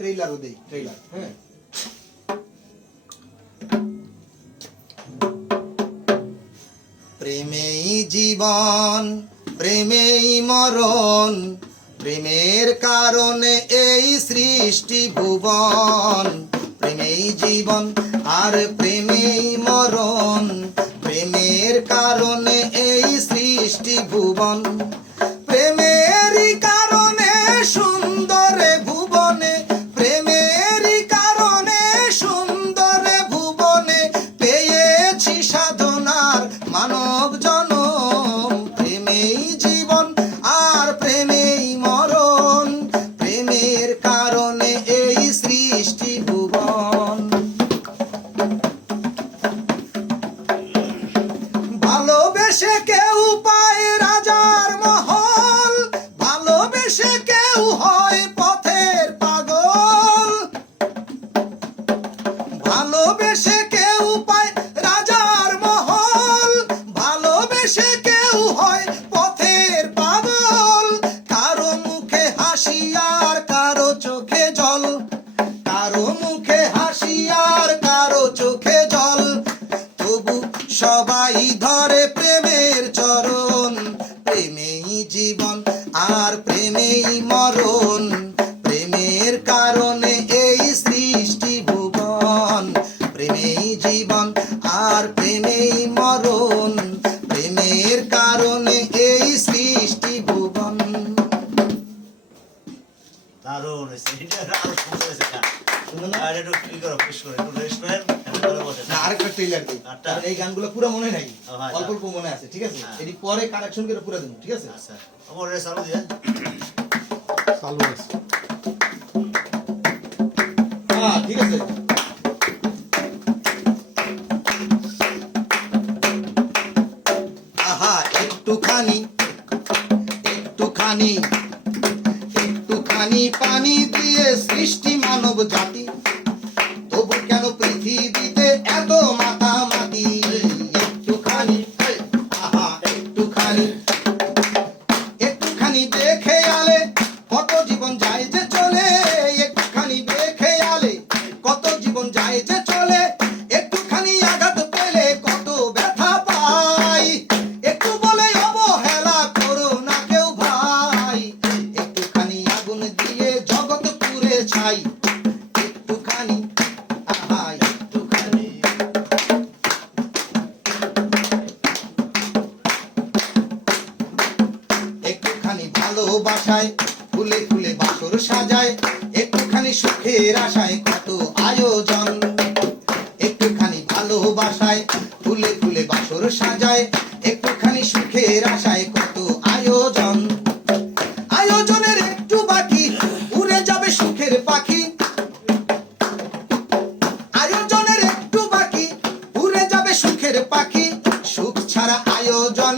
ট্রেইলারও দেই, ট্রেইলার। হ্যাঁ, প্রেমেই জীবন, প্রেমেই মরণ, প্রেমের কারণে এই সৃষ্টি ভুবন। প্রেমেই জীবন আর প্রেমেই মরণ, প্রেমের কারণে এই সৃষ্টি ভুবন। প্রেমেরই কারণে সুন্দরে ভুবনে, প্রেমেরই কারণে সুন্দরে ভুবনে পেয়েছি সাধনার মানব জনম। প্রেমেই জীবন আর প্রেমেই মরণ, প্রেমের কারণে এই সৃষ্টি ভুবন। ভালোবেসে কেউ পায় রাজার মহল, ভালোবেসে কেউ হয় পথের পাগল। ভালোবেসে কেউ পায় রাজার মহল, ভালোবেসে কেউ হয় পথের পাগল। কারো মুখে হাসি আর কারো চোখে জল, কারো মুখে হাসি আর কারো চোখে জল। তবু সবাই ধরে প্রেমের চরণ। প্রেমেই জীবন আর প্রেমেই মরণ, প্রেমের কারণে এই সৃষ্টি ভুবন। প্রেমেই জীবন আর প্রেমেই মরণ, প্রেমের কারণে এই সৃষ্টি ভুবন। দারুণ হয়েছে, এটা আরো সুন্দর হয়েছে। আর একটু কি করো, পুশ করে একটু রেস্ট করেন, তারপরে বসে না, আরেকটা ট্রেইলার দিই। কারণ এই গানগুলো পুরো মনে নাই, আচ্ছা। অল্প অল্প মনে আছে, ঠিক আছে? এটি পরে কানেকশন করে পুরো দেবো, ঠিক আছে? আচ্ছা, আমার রেস্ট চালু দিয়ে চালু আছে। হ্যাঁ, ঠিক আছে। আহা, একটুখানি একটুখানি একটুখানি পানি দিয়ে সৃষ্টি মানব জাতি, তবু কেন পৃথিবীতে এত মাতামাতি? একটুখানি, আহা একটুখানি, একটুখানি দেখে আলে কত জীবন যায় যে চলে। একটুখানি দেখে আলে কত জীবন যায় যে চলে। একটুখানি আঘাত পেলে কত ব্যথা পাই। একটু বলে অবহেলা করো না কেউ ভাই। একটুখানি আগুন দিয়ে জগৎ পুড়ে ছাই। একটুখানি, আহা একটুখানি। একটুখানি ভালোবাসায় ফুলে ফুলে বাসর সাজায়। একটুখানি সুখের আশায় কত আয়োজন। একটুখানি ভালোবাসায় ফুলে ফুলে বাসর সাজায়। একটুখানি সুখের আশায় কত আয়োজন। আয়োজনের একটু বাকি উড়ে যাবে সুখের পাখি। আয়োজনের একটু বাকি উড়ে যাবে সুখের পাখি। সুখ ছাড়া আয়োজন